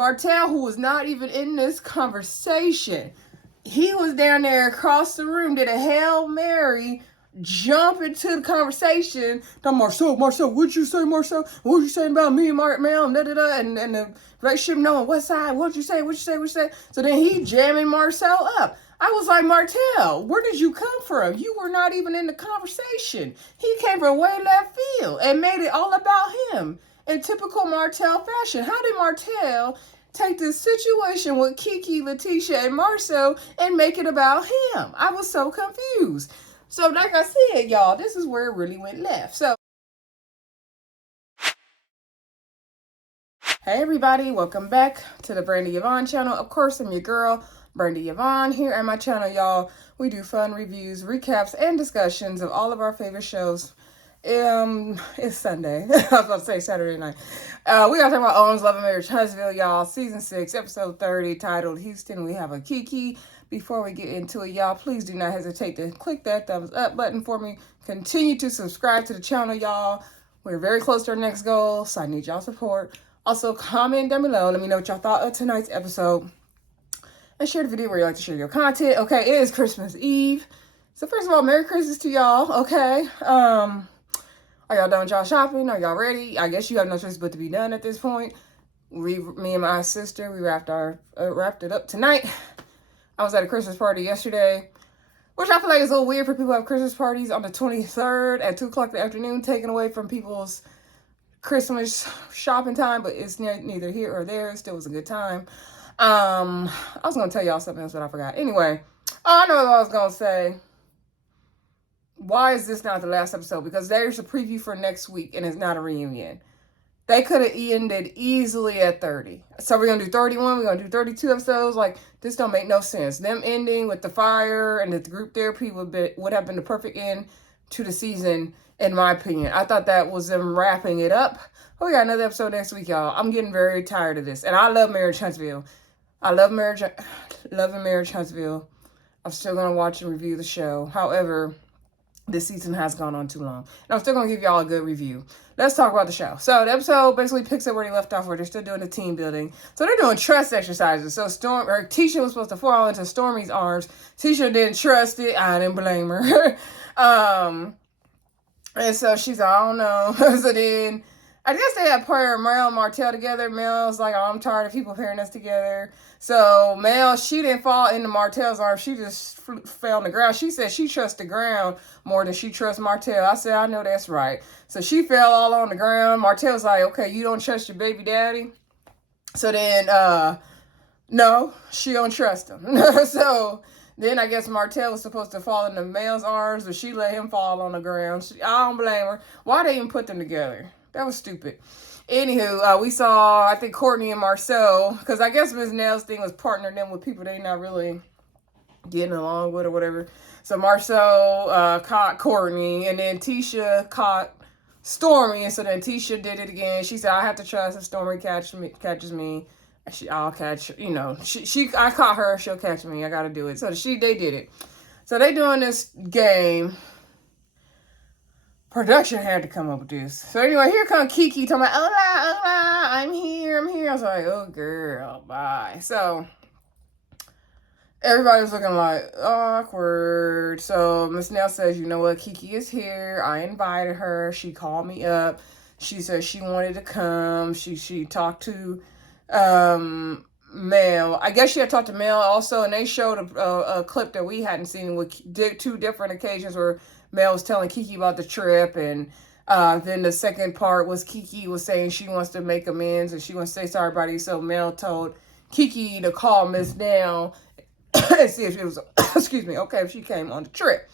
Martell, who was not even in this conversation, he was down there across the room, did a Hail Mary, jump into the conversation. Marcel, what'd you say, Marcel? What was you saying about me and Mel? And the relationship knowing what side? What'd you say? So then he jamming Marcel up. I was like, Martell, where did you come from? You were not even in the conversation. He came from way left field and made it all about him in typical Martell fashion. How did Martell take this situation with Kiki, Tisha, and Marsau and make it about him? I was so confused. So like I said, y'all, this is where it really went left. So, hey everybody, welcome back to the Brandy Yvonne channel. Of course, I'm your girl, Brandy Yvonne. Here at my channel, y'all, we do fun reviews, recaps, and discussions of all of our favorite shows. It's Sunday. I was about to say Saturday night. We gotta talk about Owens Love and Marriage Huntsville, y'all. Season 6, episode 30, titled Houston, We Have a Kiki. Before we get into it, y'all, please do not hesitate to click that thumbs up button for me. Continue to subscribe to the channel, y'all. We're very close to our next goal, so I need y'all support. Also, comment down below. Let me know what y'all thought of tonight's episode. And share the video where you like to share your content. Okay, it is Christmas Eve. So first of all, Merry Christmas to y'all, okay? Are y'all done with y'all shopping? Are y'all ready? I guess you have no choice but to be done at this point. Me and my sister, we wrapped it up tonight. I was at a Christmas party yesterday, which I feel like is a little weird for people who have Christmas parties on the 23rd at 2 o'clock in the afternoon, taken away from people's Christmas shopping time, but it's neither here or there. It still was a good time. I was going to tell y'all something else, but I forgot. Anyway, I know what I was going to say. Why is this not the last episode? Because there's a preview for next week, and it's not a reunion. They could have ended easily at 30. So we're going to do 31. We're going to do 32 episodes. Like, this don't make no sense. Them ending with the fire and the group therapy would have been the perfect end to the season, in my opinion. I thought that was them wrapping it up. Oh, we got another episode next week, y'all. I'm getting very tired of this. And I love Marriage Huntsville. I love Marriage Huntsville. I'm still going to watch and review the show. However, this season has gone on too long. And I'm still going to give y'all a good review. Let's talk about the show. So the episode basically picks up where they left off, where they're still doing the team building. So they're doing trust exercises. So Tisha was supposed to fall into Stormy's arms. Tisha didn't trust it. I didn't blame her. And so she's like, I don't know. So then I guess they had paired Mel and Martel together. Mel's like, oh, I'm tired of people pairing us together. So Mel, she didn't fall into Martel's arms. She just fell on the ground. She said she trusts the ground more than she trusts Martel. I said, I know that's right. So she fell all on the ground. Martel's like, okay, you don't trust your baby daddy? So then, no, she don't trust him. So then I guess Martel was supposed to fall into Mel's arms, but she let him fall on the ground. I don't blame her. Why they even put them together? That was stupid. Anywho, we saw, I think, Courtney and Marsau, because I guess Ms. Nell's thing was partnering them with people they not really getting along with or whatever. So Marsau caught Courtney, and then Tisha caught Stormy, and so then Tisha did it again. She said, I have to trust if Stormy catches me. I'll catch, you know, I caught her, she'll catch me. I got to do it. So they did it. So they doing this game. Production had to come up with this. So anyway, here comes Kiki talking about, hola, I'm here. I was like, oh girl, bye. So everybody was looking like, awkward. So Miss Nell says, you know what, Kiki is here. I invited her. She called me up. She said she wanted to come. She talked to Mel. I guess she had talked to Mel also, and they showed a clip that we hadn't seen with 2 different occasions where Mel was telling Kiki about the trip, and then the second part was Kiki was saying she wants to make amends and she wants to say sorry about it. So Mel told Kiki to call Miss Nell and see if she was, excuse me, okay if she came on the trip.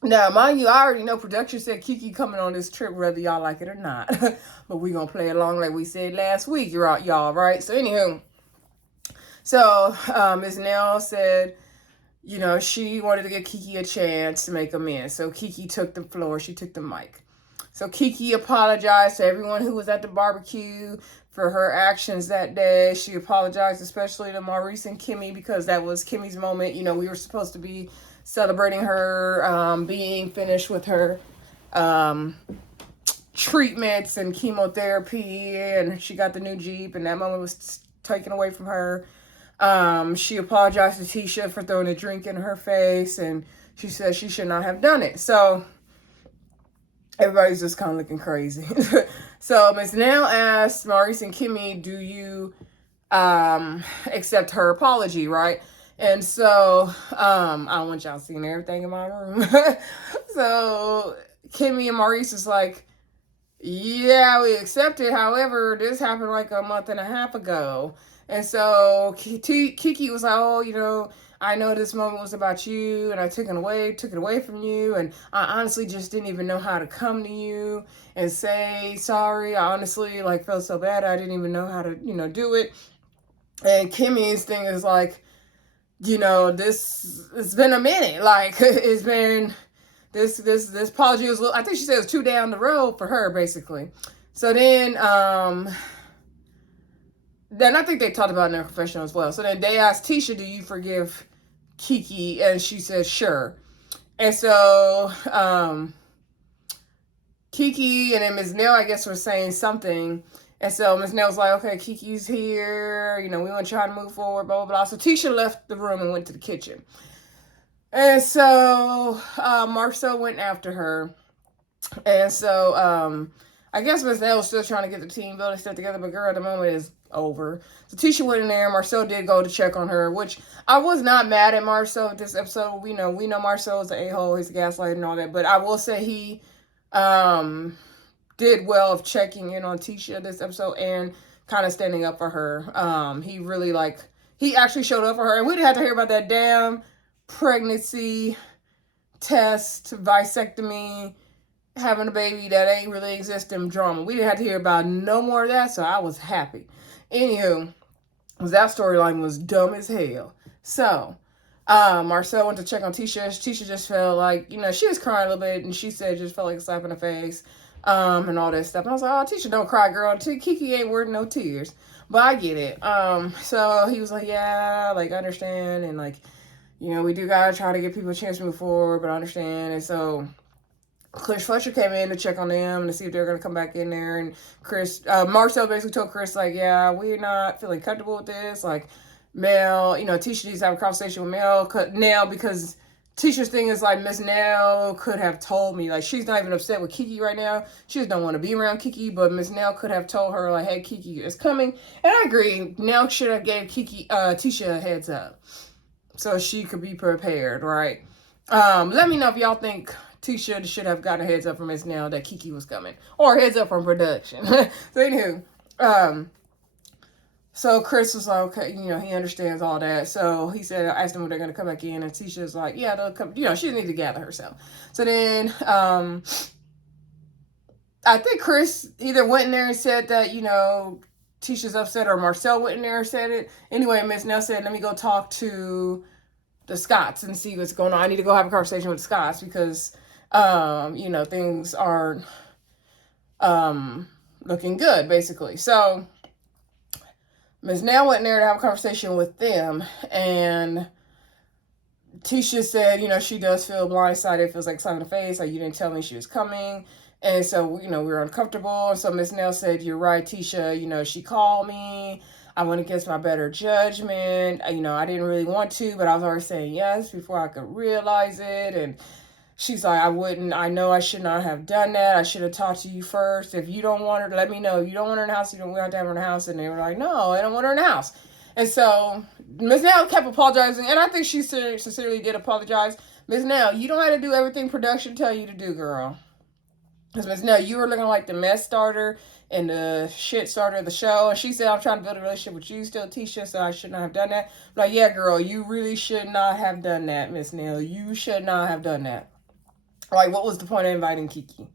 Now, mind you, I already know production said Kiki coming on this trip whether y'all like it or not. But we gonna play along like we said last week, y'all, right? So anywho, so Miss Nell said, you know, she wanted to give Kiki a chance to make amends. So Kiki took the floor. She took the mic. So Kiki apologized to everyone who was at the barbecue for her actions that day. She apologized especially to Maurice and Kimmy because that was Kimmy's moment. You know, we were supposed to be celebrating her being finished with her treatments and chemotherapy, and she got the new Jeep, and that moment was taken away from her. She apologized to Tisha for throwing a drink in her face, and she said she should not have done it. So everybody's just kind of looking crazy. So Miss Nell asked Maurice and Kimmy, do you accept her apology, right? And so I don't want y'all seeing everything in my room. So Kimmy and Maurice is like, yeah, we accept it. However, this happened like a month and a half ago. And so Kiki was like, oh, I know this moment was about you, and I took it away from you, and I honestly just didn't even know how to come to you and say sorry. I honestly felt so bad I didn't even know how to, do it. And Kimmy's thing is like, it's been a minute. It's been this apology was, I think she said it was 2 down the road for her, basically. So then I think they talked about it in their confession as well. So then they asked Tisha, do you forgive Kiki? And she said, sure. And so Kiki and then Ms. Nell, I guess, were saying something. And so Ms. Nell was like, okay, Kiki's here. We want to try to move forward, blah, blah, blah. So Tisha left the room and went to the kitchen. And so Marcel went after her. And so I guess Ms. Nell was still trying to get the team building stuff together, but girl, the moment is over. So Tisha went in there. Marcel did go to check on her, which I was not mad at Marcel this episode. We know Marcel is an a-hole. He's a gaslighter and all that. But I will say he did well of checking in on Tisha this episode and kind of standing up for her. He really he actually showed up for her. And we didn't have to hear about that damn pregnancy test, vasectomy, having a baby that ain't really existing drama. We didn't have to hear about no more of that, so I was happy. Anywho, that storyline was dumb as hell. So, Marcel went to check on Tisha. Tisha just felt like, she was crying a little bit, and she said it just felt like a slap in the face, and all that stuff. And I was like, oh, Tisha, don't cry, girl. Kiki ain't worth no tears. But I get it. So he was like, yeah, I understand, and we do gotta try to give people a chance to move forward, but I understand. And so Chris Fletcher came in to check on them and to see if they were going to come back in there. And Marcel basically told Chris, yeah, we're not feeling comfortable with this. Mel, Tisha needs to have a conversation with Mel now, because Tisha's thing is Miss Nell could have told me, she's not even upset with Kiki right now. She just don't want to be around Kiki, but Miss Nell could have told her, hey, Kiki is coming. And I agree. Nell should have gave Tisha a heads up so she could be prepared, right? Let me know if y'all think Tisha should have gotten a heads up from Miss Nell that Kiki was coming, or a heads up from production. So anywho, so Chris was like, okay, he understands all that. So he said, I asked them when they're going to come back in, and Tisha's like, yeah, they'll come. She needs to gather herself. So then, I think Chris either went in there and said that, Tisha's upset, or Marcel went in there and said it. Anyway, Miss Nell said, let me go talk to the Scotts and see what's going on. I need to go have a conversation with the Scotts because, things aren't looking good, basically. So Ms. Nell went in there to have a conversation with them, and Tisha said, she does feel blindsided, feels like slap in the face, you didn't tell me she was coming. And so, we were uncomfortable. So Ms. Nell said, you're right, Tisha, she called me. I went against my better judgment. I didn't really want to, but I was already saying yes before I could realize it. And she's like, I know I should not have done that. I should have talked to you first. If you don't want her, let me know. You don't want her in the house, we have to have her in the house. And they were like, no, I don't want her in the house. And so Ms. Nell kept apologizing. And I think she sincerely did apologize. Ms. Nell, you don't have to do everything production tell you to do, girl. Because Ms. Nell, you were looking like the mess starter and the shit starter of the show. And she said, I'm trying to build a relationship with you still, Tisha, so I should not have done that. But yeah, girl, you really should not have done that, Ms. Nell. You should not have done that. What was the point of inviting Kiki?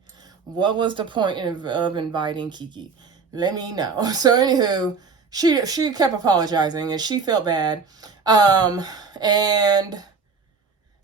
What was the point of inviting Kiki? Let me know. So anywho, she kept apologizing and she felt bad. And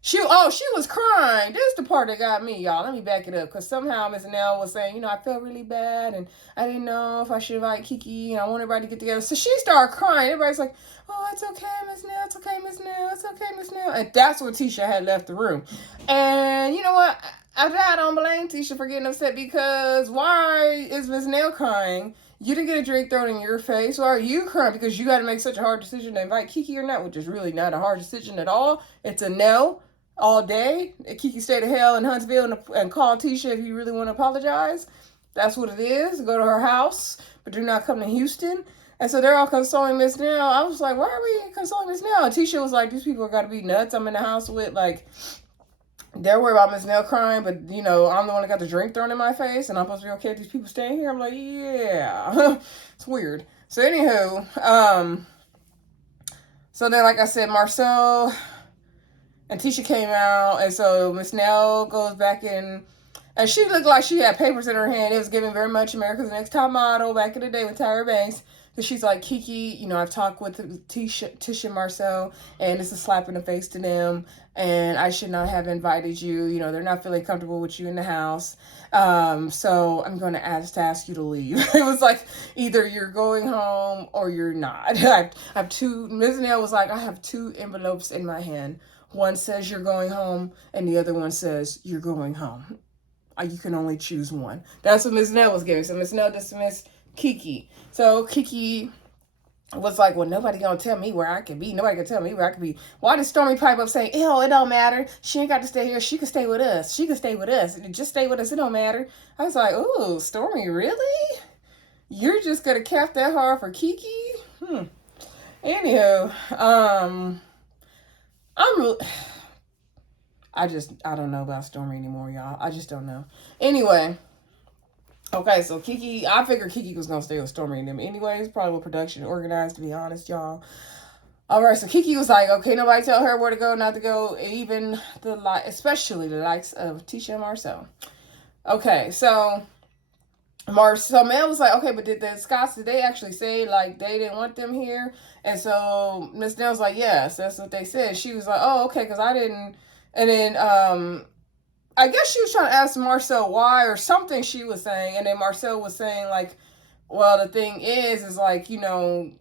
she was crying. This is the part that got me, y'all. Let me back it up. Because somehow Miss Nell was saying, I felt really bad. And I didn't know if I should invite Kiki. And I want everybody to get together. So she started crying. Everybody's like, oh, it's okay, Miss Nell. It's okay, Miss Nell. It's okay, Miss Nell. And that's when Tisha had left the room. And you know what? After that, I don't blame Tisha for getting upset. Because why is Miss Nell crying You didn't get a drink thrown in your face. Why are you crying? Because you got to make such a hard decision to invite Kiki or not, which is really not a hard decision at all. It's a no all day. Kiki stay to hell in Huntsville and call Tisha if you really want to apologize. That's what it is. Go to her house, but do not come to Houston. And so they're all consoling Miss Nell. I was like, why are we consoling Miss Nell? And Tisha was like, these people got to be nuts. I'm in the house with, like, they're worried about Miss Nell crying, but, you know, I'm the one that got the drink thrown in my face, and I'm supposed to be okay with these people staying here? I'm like, yeah. It's weird. So, anywho, so then, like I said, Marsau and Tisha came out, and so Miss Nell goes back in, and she looked like she had papers in her hand. It was giving very much America's Next Top Model back in the day with Tyra Banks. Because she's like, Kiki, you know, I've talked with Tisha and Marcel, and it's a slap in the face to them, and I should not have invited you. You know, they're not feeling comfortable with you in the house. So I'm going to ask you to leave. It was like, either you're going home or you're not. I have two, Ms. Nail was like, I have two envelopes in my hand. One says you're going home, and the other one says you're going home. You can only choose one. That's what Ms. Nail was giving. So Ms. Nail dismissed Kiki. So Kiki was like, well, nobody gonna tell me where I can be. Nobody can tell me where I can be. Why did Stormy pipe up saying, ew, it don't matter. She ain't got to stay here. She can stay with us. She can stay with us. Just stay with us. It don't matter. I was like, ooh, Stormy, really? You're just gonna cap that hard for Kiki? Anywho, I don't know about Stormy anymore, y'all. I just don't know. Anyway. Okay, so Kiki, I figured Kiki was going to stay with Stormy and them anyways. Probably with production organized, to be honest, y'all. All right, so Kiki was like, okay, nobody tell her where to go, not to go, even especially the likes of Tisha and Marcel. Okay, so Mel was like, okay, but did the Scots, did they actually say, like, they didn't want them here? And so Miss Nell was like, yes, that's what they said. She was like, oh, okay, because I didn't, and then, I guess she was trying to ask Marcel why or something she was saying. And then Marcel was saying, like, well, the thing is like, you know,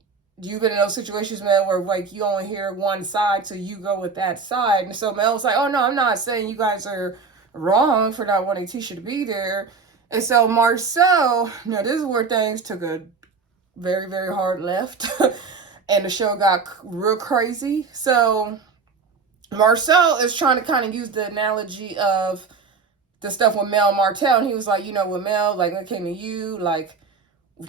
you've been in those situations, Mel, where, like, you only hear one side, so you go with that side. And so Mel was like, oh, no, I'm not saying you guys are wrong for not wanting Tisha to be there. And so Marcel, now this is where things took a very, very hard left. And the show got real crazy. So Marcel is trying to kind of use the analogy of the stuff with Mel Martell. And he was like, you know, with Mel, like, when it came to you, like,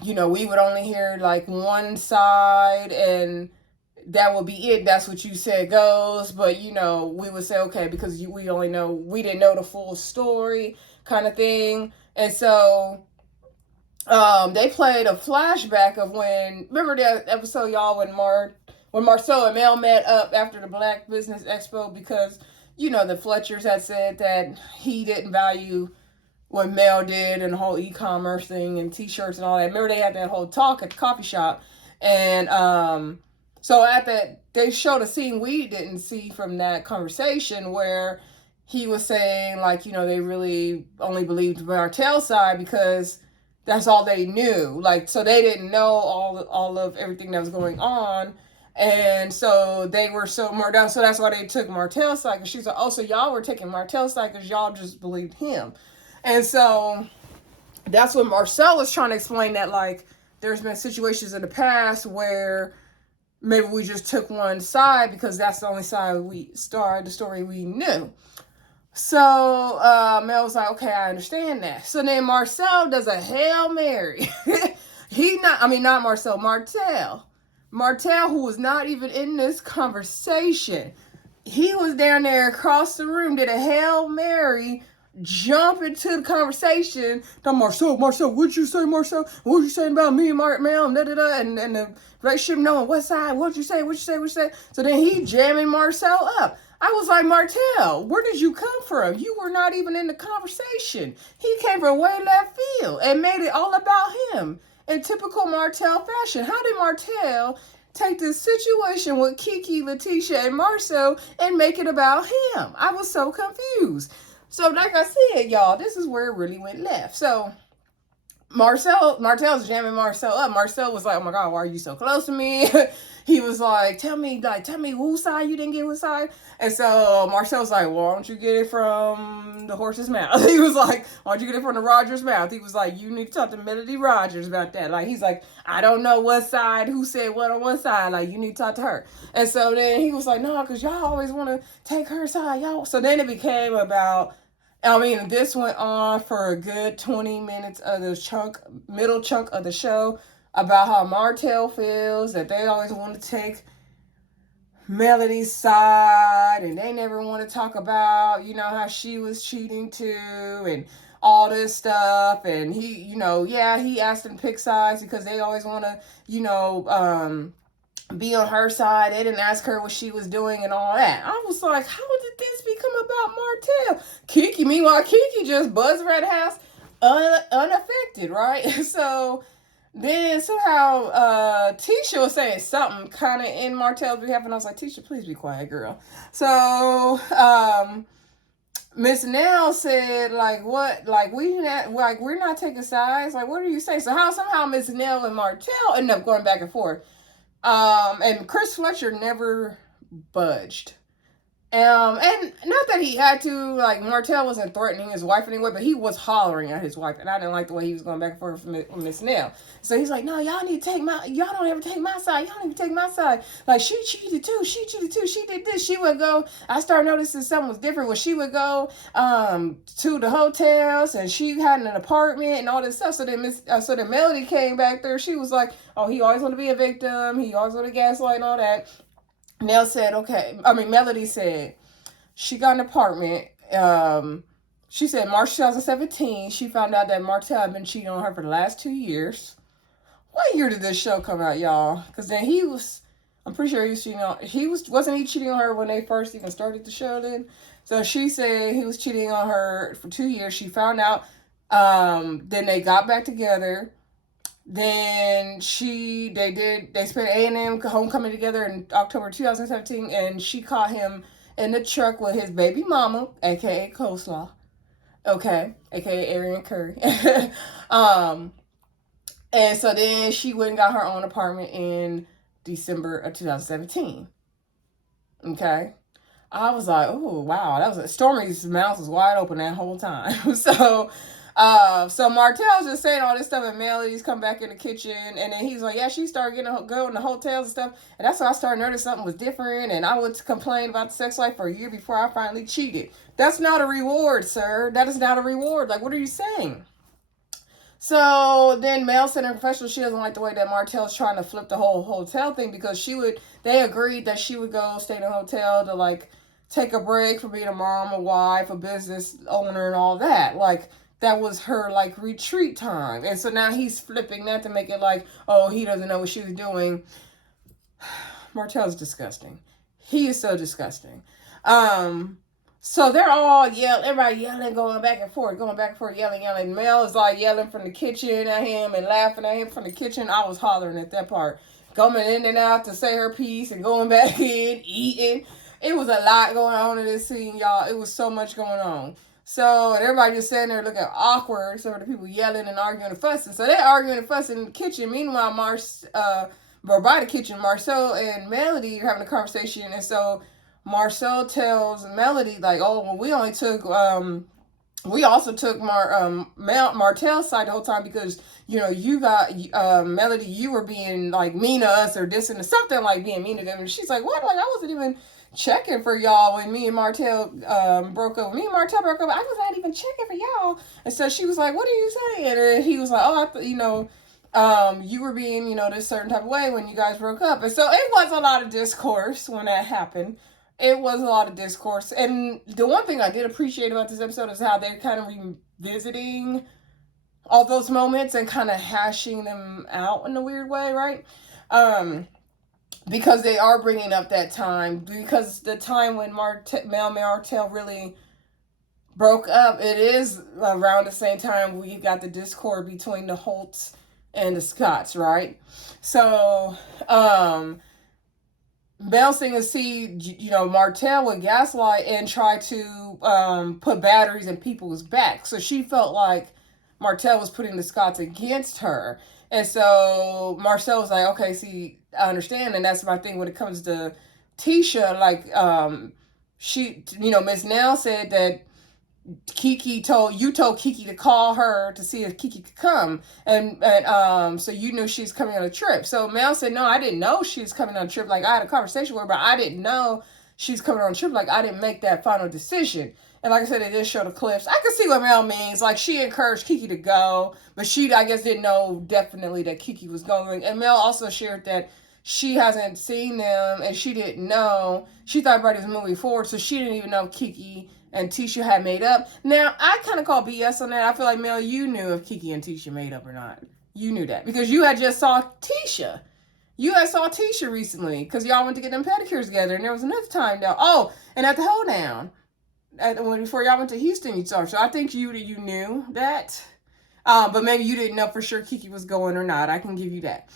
you know, we would only hear, like, one side, and that would be it. That's what you said goes. But, you know, we would say, okay, because we didn't know the full story kind of thing. And so they played a flashback of remember that episode, y'all, when Marcel and Mel met up after the Black Business Expo, because, you know, the Fletchers had said that he didn't value what Mel did and the whole e-commerce thing and t-shirts and all that. Remember they had that whole talk at the coffee shop. And so at that, they showed a scene we didn't see from that conversation where he was saying, like, you know, they really only believed Martel's side because that's all they knew. Like, so they didn't know all of everything that was going on. And so they were so more down. So that's why they took Martel's side. Because she's like, oh, so y'all were taking Martel's side because y'all just believed him. And so that's what Marcel was trying to explain, that, like, there's been situations in the past where maybe we just took one side because that's the only side the story we knew. So Mel was like, okay, I understand that. So then Marcel does a Hail Mary. Not Marcel, Martel. Martel, who was not even in this conversation. He was down there across the room, did a Hail Mary, jump into the conversation. Marcel, what'd you say, Marcel? What you saying about me and Mel? And the relationship knowing what side? What'd you say? So then he jamming Marcel up. I was like, Martel, where did you come from? You were not even in the conversation. He came from way left field and made it all about him in typical Martel fashion. How did Martel take this situation with Kiki, Letitia, and Marcel and make it about him? I was so confused. So like I said, y'all, this is where it really went left. So Martel's jamming Marcel up. Marcel was like, oh my God, why are you so close to me? he was like, tell me whose side you didn't get, whose side. And so Marcel's like, well, why don't you get it from the horse's mouth? He was like, why don't you get it from the Rogers mouth? He was like, you need to talk to Melody Rogers about that. Like, he's like, I don't know what side, who said what on one side. Like, you need to talk to her. And so then he was like, no, because y'all always want to take her side, y'all. So then it became about, I mean, this went on for a good 20 minutes of the middle chunk of the show about how Martel feels, that they always want to take Melody's side, and they never want to talk about, you know, how she was cheating too, and all this stuff. And he, you know, yeah, he asked them to pick sides because they always want to, you know, be on her side. They didn't ask her what she was doing and all that. I was like, how did this become about Martel? Kiki, meanwhile, Kiki just buzzed around the house unaffected, right? So then somehow Tisha was saying something kind of in Martel's behalf, and I was like, Tisha, please be quiet, girl. So Miss Nell said, like, what? Like, we're not taking sides. Like, what are you saying? So somehow Miss Nell and Martel ended up going back and forth. And Chris Fletcher never budged. And not that he had to, like, Martel wasn't threatening his wife anyway, but he was hollering at his wife, and I didn't like the way he was going back and forth with Miss Nell. So he's like, no, y'all need to y'all don't ever take my side, y'all need to take my side. Like, she cheated too, she did this. She would go, I started noticing something was different when she would go, to the hotels, and she had an apartment and all this stuff. So then Melody came back there, she was like, oh, he always want to be a victim, he always want to gaslight and all that. Nell said, Melody said she got an apartment. She said March 2017, she found out that Martell had been cheating on her for the last 2 years. What year did this show come out, y'all? Because then I'm pretty sure he was cheating on, wasn't he cheating on her when they first even started the show then? So she said he was cheating on her for 2 years. She found out, then they got back together. Then they spent A&M homecoming together in October 2017, and she caught him in the truck with his baby mama, aka Coleslaw, okay, aka Arian Curry. And so then she went and got her own apartment in December of 2017. Okay. I was like, oh wow, Stormy's mouth was wide open that whole time. So Martel's just saying all this stuff, and Melody's come back in the getting, and then he's like, yeah, she started going to hotels and stuff, and that's when I started noticing something was different, and I would complain about the sex life for a year before I finally cheated. That's not a reward, sir. That is not a reward. Like, what are you saying? So then Mel said in professional, she doesn't like the way that Martel's trying to flip the whole hotel thing, because they agreed that she would go stay in a hotel to, like, take a break from being a mom, a wife, a business owner, and all that. Like, that was her, like, retreat time. And so now he's flipping that to make it like, oh, he doesn't know what she was doing. Martel's disgusting. He is so disgusting. So they're all everybody yelling, going back and forth, yelling. Mel is like yelling from the kitchen at him and laughing at him from the kitchen. I was hollering at that part. Coming in and out to say her piece and going back in, eating. It was a lot going on in this scene, y'all. It was so much going on. So, and everybody just sitting there looking awkward. So the people yelling and arguing and fussing. So they're arguing and fussing in the kitchen. Meanwhile, by the kitchen, Marcel and Melody are having a conversation. And so Marcel tells Melody, like, oh, well, we also took Martel's side the whole time because, you know, you got, Melody, you were being, like, mean to us or dissing, something like being mean to them. And she's like, what? Like, I wasn't even checking for y'all when me and Martel broke up. Me and Martel broke up. I was not even checking for y'all. And so she was like, what are you saying? And he was like, oh, you were being, this certain type of way when you guys broke up. And so it was a lot of discourse when that happened. It was a lot of discourse. And the one thing I did appreciate about this episode is how they're kind of revisiting all those moments and kind of hashing them out in a weird way, right? Because they are bringing up that time. Because the time when Martel really broke up, it is around the same time we got the discord between the Holtz and the Scotts, right? So, Belsing and see, Martel would gaslight and try to put batteries in people's backs. So she felt like Martel was putting the Scotts against her. And so Marcel was like, okay, see, I understand. And that's my thing when it comes to Tisha. Like, she, Miss Nell said that Kiki told Kiki to call her to see if Kiki could come, and so you knew she's coming on a trip. So Mel said, no, I didn't know she's coming on a trip. Like, I had a conversation with her, but I didn't know she's coming on a trip. Like, I didn't make that final decision. And like I said, they did show the clips. I can see what Mel means. Like, she encouraged Kiki to go, but she, I guess, didn't know definitely that Kiki was going. And Mel also shared that she hasn't seen them, and she didn't know. She thought everybody was moving forward, so she didn't even know Kiki and Tisha had made up. Now, I kind of call BS on that. I feel like, Mel, you knew if Kiki and Tisha made up or not. You knew that because you had just saw Tisha. You had saw Tisha recently because y'all went to get them pedicures together, and there was another time now. Oh, and at the hoedown, before y'all went to Houston, you saw her. So I think you knew that. But maybe you didn't know for sure Kiki was going or not. I can give you that.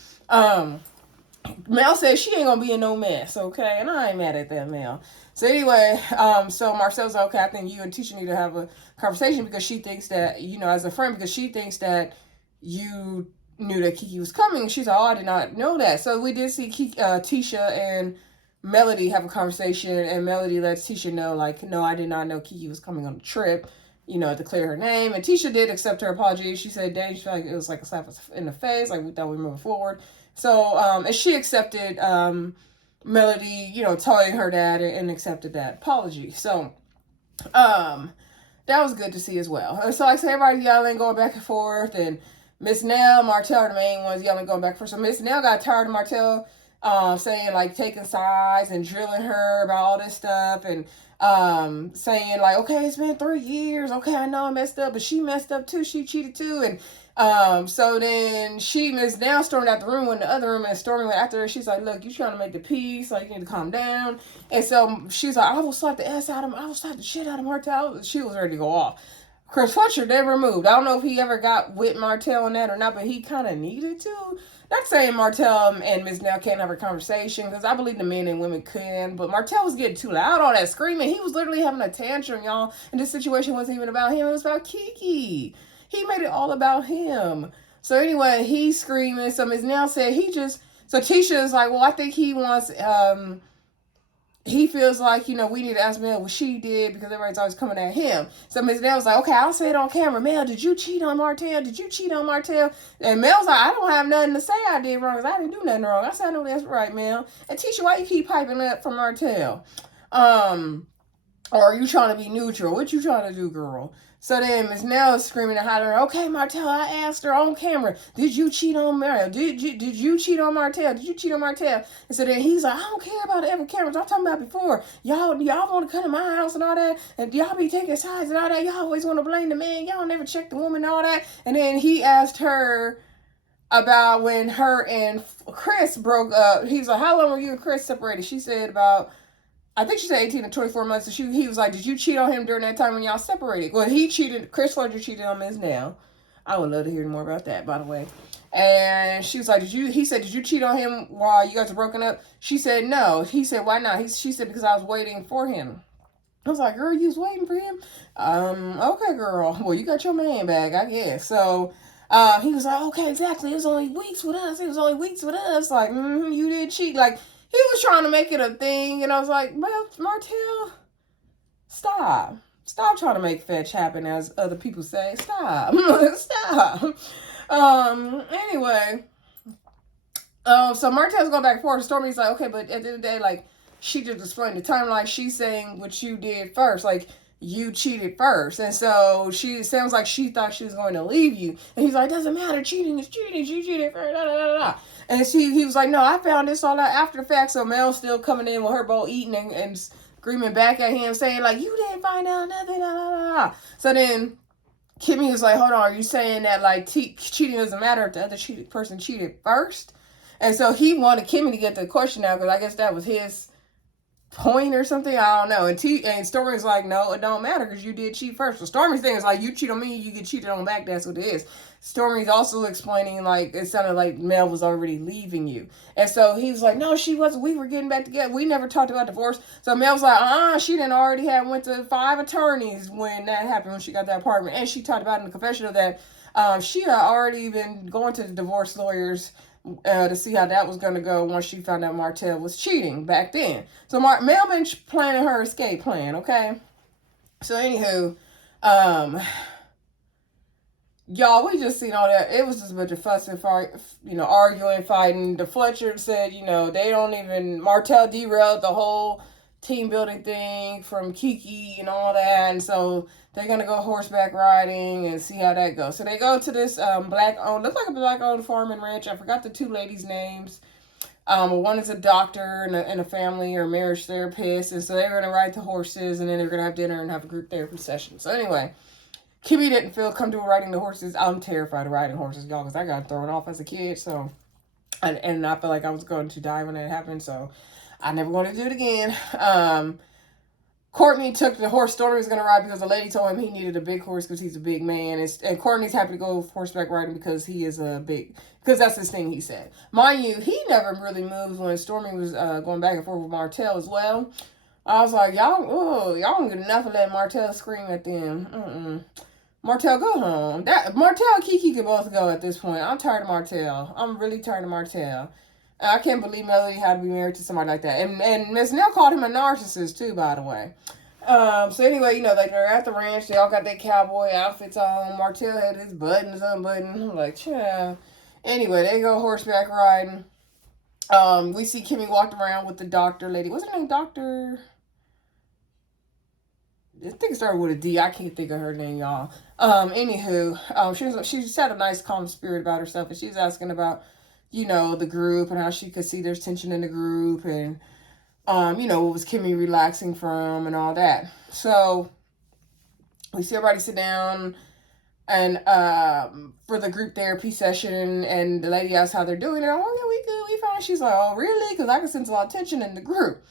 Mel says she ain't gonna be in no mess, okay? And I ain't mad at that, Mel. So anyway, so Marcel's like, okay, I think you and Tisha need to have a conversation because she thinks that, as a friend, because she thinks that you knew that Kiki was coming. She's like, oh, I did not know that. So we did see Tisha and Melody have a conversation, and Melody lets Tisha know, like, no, I did not know Kiki was coming on a trip, to clear her name. And Tisha did accept her apology. She said, dang, she felt like it was like a slap in the face, like we thought we were moving forward. So, and she accepted Melody, telling her that and accepted that apology. So, that was good to see as well. And so, like I said, everybody yelling, going back and forth, and Miss Nell, Martell are the main ones yelling, going back and forth. So Miss Nell got tired of Martell saying, like, taking sides and drilling her about all this stuff, and saying, like, okay, it's been 3 years. Okay, I know I messed up, but she messed up too. She cheated too. And so then Miss Nell stormed out the room, went in the other room, and Stormy went after her. She's like, look, you trying to make the peace, like, you need to calm down. And so she's like, I will slap the ass out of him. I will slap the shit out of Martell. She was ready to go off. Chris Fletcher never moved. I don't know if he ever got with Martell on that or not, but he kind of needed to. Not saying Martell and Miss Nell can't have a conversation, because I believe the men and women can, but Martell was getting too loud, all that screaming. He was literally having a tantrum, y'all, and this situation wasn't even about him. It was about Kiki. He made it all about him. So anyway, he's screaming. So Miss Nell said so Tisha is like, well, I think he wants, he feels like, we need to ask Mel what she did because everybody's always coming at him. So Miss Nell was like, okay, I'll say it on camera. Mel, did you cheat on Martell? Did you cheat on Martell? And Mel's like, I don't have nothing to say I did wrong because I didn't do nothing wrong. I said, I know that's right, Mel. And Tisha, why you keep piping up for Martell? Or are you trying to be neutral? What you trying to do, girl? So then Miss Nell is screaming and hollering, okay, Martell, I asked her on camera, did you cheat on Mario? Did you cheat on Martell? Did you cheat on Martell? And so then he's like, I don't care about the other cameras. I'm talking about before. Y'all want to come to my house and all that, and y'all be taking sides and all that. Y'all always want to blame the man. Y'all never check the woman and all that. And then he asked her about when her and Chris broke up. He was like, how long were you and Chris separated? She said I think she said 18 to 24 months. And he was like, did you cheat on him during that time when y'all separated? Well, Chris Fletcher cheated on Miss Nell. I would love to hear more about that, by the way. And she was like, he said, did you cheat on him while you guys were broken up? She said, no. He said, why not? She said, because I was waiting for him. I was like, girl, you was waiting for him? Okay, girl. Well, you got your man back, I guess. So, he was like, okay, exactly. It was only weeks with us. Like, you did cheat. Like, he was trying to make it a thing, and I was like, well, Martell, stop. Stop trying to make fetch happen, as other people say. Stop. Stop. Anyway. So Martell's going back and forth. Stormy's like, okay, but at the end of the day, like, she just explained the timeline. She's saying what you did first. Like, you cheated first. And so it sounds like she thought she was going to leave you. And he's like, doesn't matter. Cheating is cheating. She cheated first. Da, da, da, da. And he was like, no, I found this all out after the fact. So Mel's still coming in with her bowl eating and screaming back at him, saying, like, you didn't find out nothing. Da, da, da, da. So then Kimmy was like, hold on, are you saying that, like, cheating doesn't matter if the other person cheated first? And so he wanted Kimmy to get the question out because I guess that was his point or something. I don't know. And Stormy's like, no, it don't matter because you did cheat first. So Stormy's thing is like, you cheat on me, you get cheated on back. That's what it is. Stormy's also explaining, like, it sounded like Mel was already leaving you. And so he was like, no, she wasn't. We were getting back together. We never talked about divorce. So Mel was like, she didn't already went to 5 attorneys when that happened, when she got that apartment. And she talked about in the confessional that She had already been going to the divorce lawyers to see how that was going to go once she found out Martell was cheating back then. So Mel been planning her escape plan, okay? So anywho, y'all, we just seen all that. It was just a bunch of fuss and fight, arguing, fighting. The Fletcher said, they don't even, Martell derailed the whole team building thing from Kiki and all that. And so they're going to go horseback riding and see how that goes. So they go to this black-owned, looks like a black-owned farm and ranch. I forgot the two ladies' names. One is a doctor and a family or marriage therapist. And so they're going to ride the horses, and then they're going to have dinner and have a group therapy session. So anyway, Kimmy didn't feel comfortable riding the horses. I'm terrified of riding horses, y'all, because I got thrown off as a kid. So, and I felt like I was going to die when that happened. So I never want to do it again. Courtney took the horse Stormy was going to ride because the lady told him he needed a big horse because he's a big man. And Courtney's happy to go horseback riding because he is because that's his thing, he said. Mind you, he never really moved when Stormy was going back and forth with Martell as well. I was like, y'all don't get enough of letting Martell scream at them. Martell, go home. Martell and Kiki can both go at this point. I'm tired of Martell. I'm really tired of Martell. I can't believe Melody had to be married to somebody like that. And Miss Nell called him a narcissist, too, by the way. So anyway, they're at the ranch. They all got their cowboy outfits on. Martell had his buttons unbuttoned. I'm like, chill. Anyway, they go horseback riding. We see Kimmy walked around with the doctor lady. What's her name? Doctor? I think it started with a D. I can't think of her name, y'all. Anywho, she had a nice, calm spirit about herself, and she was asking about the group and how she could see there's tension in the group and, what was Kimmy relaxing from and all that. So we see everybody sit down and for the group therapy session, and the lady asks how they're doing. And oh, yeah, we good, we fine. She's like, oh, really? Because I can sense a lot of tension in the group.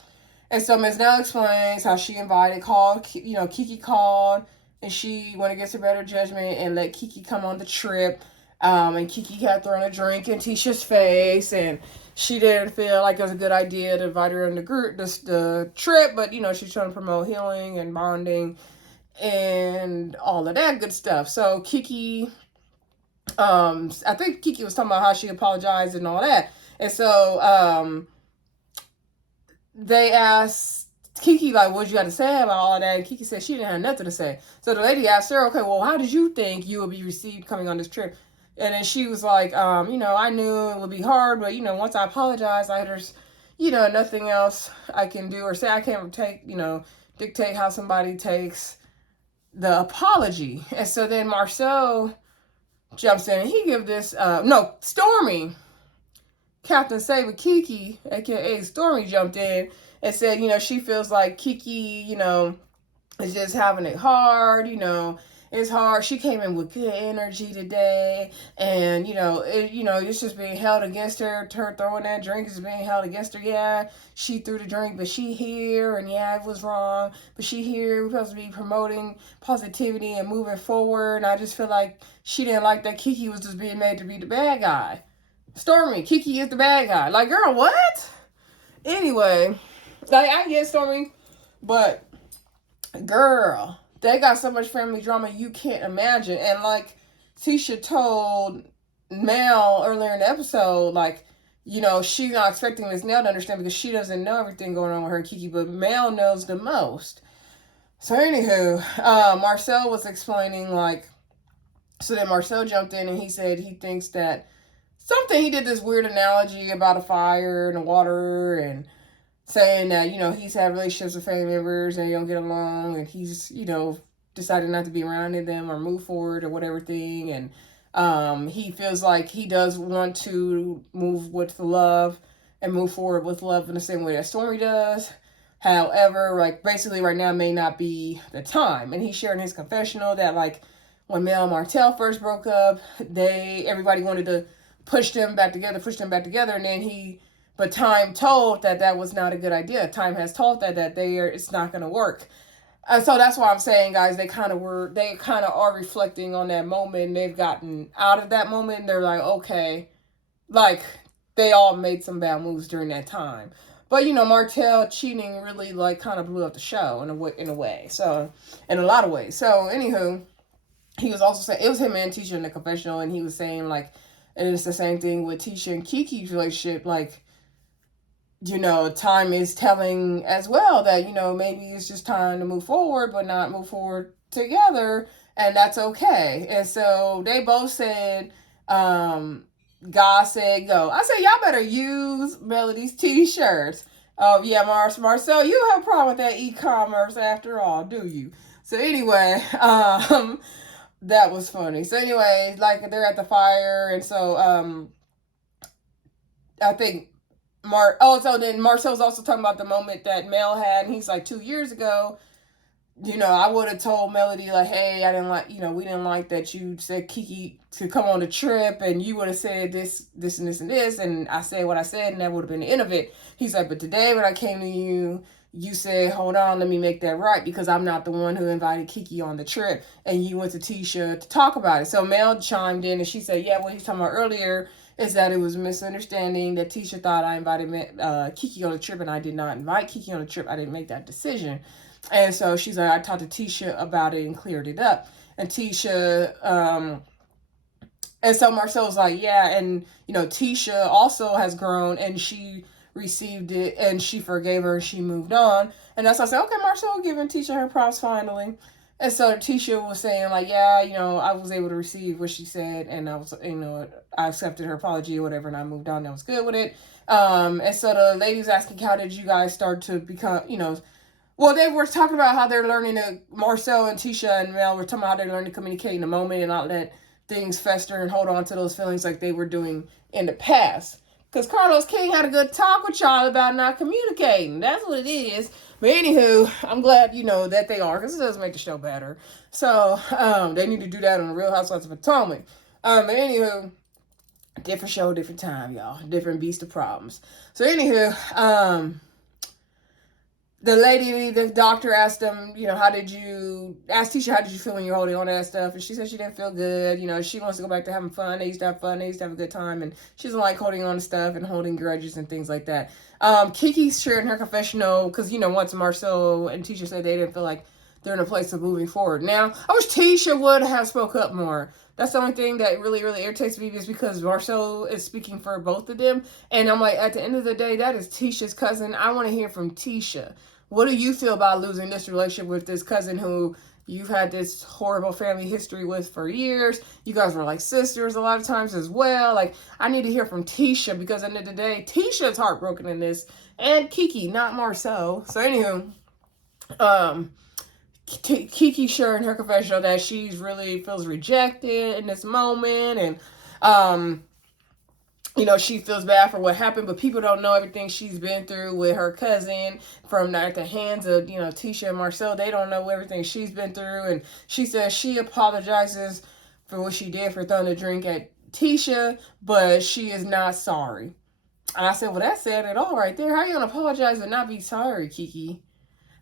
And so Ms. Nell explains how she Kiki called, and she went against her better judgment and let Kiki come on the trip. And Kiki had thrown a drink in Tisha's face, and she didn't feel like it was a good idea to invite her in the trip, but she's trying to promote healing and bonding and all of that good stuff. So Kiki, I think Kiki was talking about how she apologized and all that. And so they asked Kiki, like, what you got to say about all of that? And Kiki said she didn't have nothing to say. So the lady asked her, okay, well, how did you think you would be received coming on this trip? And then she was like, I knew it would be hard, but, once I apologized, there's, nothing else I can do or say. I can't dictate how somebody takes the apology. And so then Marsau jumps in and he gives this, Stormy, Captain Saber Kiki, aka Stormy, jumped in and said, she feels like Kiki, is just having it hard, it's hard. She came in with good energy today, and it's just being held against her. Her throwing that drink is being held against her. Yeah, she threw the drink, but she here, and yeah, it was wrong, but she here. We're supposed to be promoting positivity and moving forward. And I just feel like she didn't like that Kiki was just being made to be the bad guy. Stormy, Kiki is the bad guy. Like, girl, what? Anyway, I get Stormy, but girl, they got so much family drama you can't imagine. And like Tisha told Mel earlier in the episode, like, she's not expecting Miss Nell to understand because she doesn't know everything going on with her and Kiki, but Mel knows the most. So anywho, Marcel was explaining, so then Marcel jumped in and he said he thinks that he did this weird analogy about a fire and the water and saying that, he's had relationships with family members and they don't get along, and he's, decided not to be around them or move forward or whatever thing. And he feels like he does want to move with love and move forward with love in the same way that Stormy does. However, basically right now may not be the time. And he shared in his confessional that, when Mel and Martell first broke up, everybody wanted to push them back together, and then but time told that was not a good idea. Time has told that it's not going to work. So that's why I'm saying, guys, they kind of are reflecting on that moment, and they've gotten out of that moment, and they're like, okay, they all made some bad moves during that time. But, Martell cheating really, kind of blew up the show in a way. So, in a lot of ways. So, anywho, he was also saying, it was him and Tisha in the confessional, and he was saying, like, and it's the same thing with Tisha and Kiki's relationship, like, you know, time is telling as well that, you know, maybe it's just time to move forward, but not move forward together, and that's okay. And so they both said, God said go. I said, y'all better use Melody's t-shirts. Oh, yeah, Marcel, you have a problem with that e-commerce after all, do you? So anyway, that was funny. So anyway, like, they're at the fire, and so, I think so then Marcel's also talking about the moment that Mel had, and he's like, 2 years ago, you know, I would have told Melody, like, hey, I didn't like, you know, we didn't like that you said Kiki to come on the trip, and you would have said this, this, and this, and this, and I said what I said, and that would have been the end of it. He's like, but today when I came to you, you said, hold on, let me make that right, because I'm not the one who invited Kiki on the trip, and you went to Tisha to talk about it. So Mel chimed in, and she said, yeah, what he's talking about earlier is that it was a misunderstanding, that Tisha thought I invited Kiki on the trip, and I did not invite Kiki on the trip. I didn't make that decision. And so she's like, I talked to Tisha about it and cleared it up. And Tisha, and so Marcel's like, yeah, and, you know, Tisha also has grown, and she received it, and she forgave her, and she moved on. And that's why I said, okay, Marcel giving Tisha her props finally. And so Tisha was saying, like, yeah, you know, I was able to receive what she said, and I was, you know, I accepted her apology or whatever, and I moved on. I was good with it. And so the lady was asking, how did you guys start to become, you know, well, they were talking about how they're learning to, Marcel and Tisha and Mel were talking about how they learn to communicate in the moment and not let things fester and hold on to those feelings like they were doing in the past. Because Carlos King had a good talk with y'all about not communicating. That's what it is. But anywho, I'm glad, you know, that they are, because it does make the show better. So, they need to do that on the Real Housewives of Potomac. But anywho, different show, different time, y'all. Different beast of problems. So anywho, the lady, the doctor asked them, you know, asked Tisha, how did you feel when you're holding on to that stuff? And she said she didn't feel good. You know, she wants to go back to having fun. They used to have fun. They used to have a good time. And she doesn't like holding on to stuff and holding grudges and things like that. Kiki shared in her confessional, because, you know, once Marcel and Tisha said they didn't feel like they're in a place of moving forward. Now, I wish Tisha would have spoke up more. That's the only thing that really, really irritates me, is because Marcel is speaking for both of them. And I'm like, at the end of the day, that is Tisha's cousin. I want to hear from Tisha. What do you feel about losing this relationship with this cousin who you've had this horrible family history with for years? You guys were like sisters a lot of times as well. Like, I need to hear from Tisha, because at the end of the day, Tisha's heartbroken in this. And Kiki, not Marcel. So anywho, Kiki shared in her confessional that she's really feels rejected in this moment. And, you know, she feels bad for what happened, but people don't know everything she's been through with her cousin from at the hands of, you know, Tisha and Marcel. They don't know everything she's been through. And she says she apologizes for what she did for throwing a drink at Tisha, but she is not sorry. And I said, well, that's sad at all right there. How are you going to apologize and not be sorry, Kiki?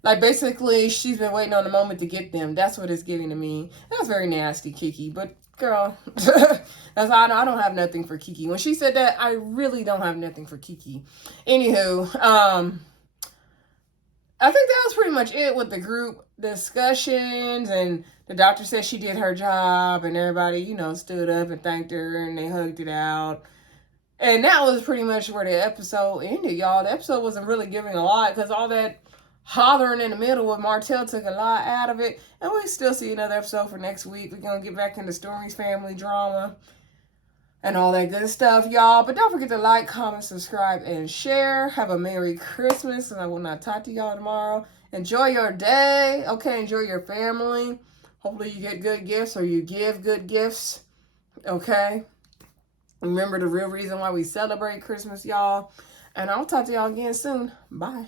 Like, basically, she's been waiting on the moment to get them. That's what it's giving to me. That's very nasty, Kiki. But, girl, that's how I don't have nothing for Kiki. When she said that, I really don't have nothing for Kiki. Anywho, I think that was pretty much it with the group discussions. And the doctor said she did her job. And everybody, you know, stood up and thanked her. And they hugged it out. And that was pretty much where the episode ended, y'all. The episode wasn't really giving a lot, because all that hollering in the middle with Martel took a lot out of it. And we still see another episode for next week. We're going to get back into Stormy's family drama and all that good stuff, y'all. But don't forget to like, comment, subscribe, and share. Have a Merry Christmas, and I will not talk to y'all tomorrow. Enjoy your day. Okay, enjoy your family. Hopefully you get good gifts, or you give good gifts. Okay? Remember the real reason why we celebrate Christmas, y'all. And I'll talk to y'all again soon. Bye.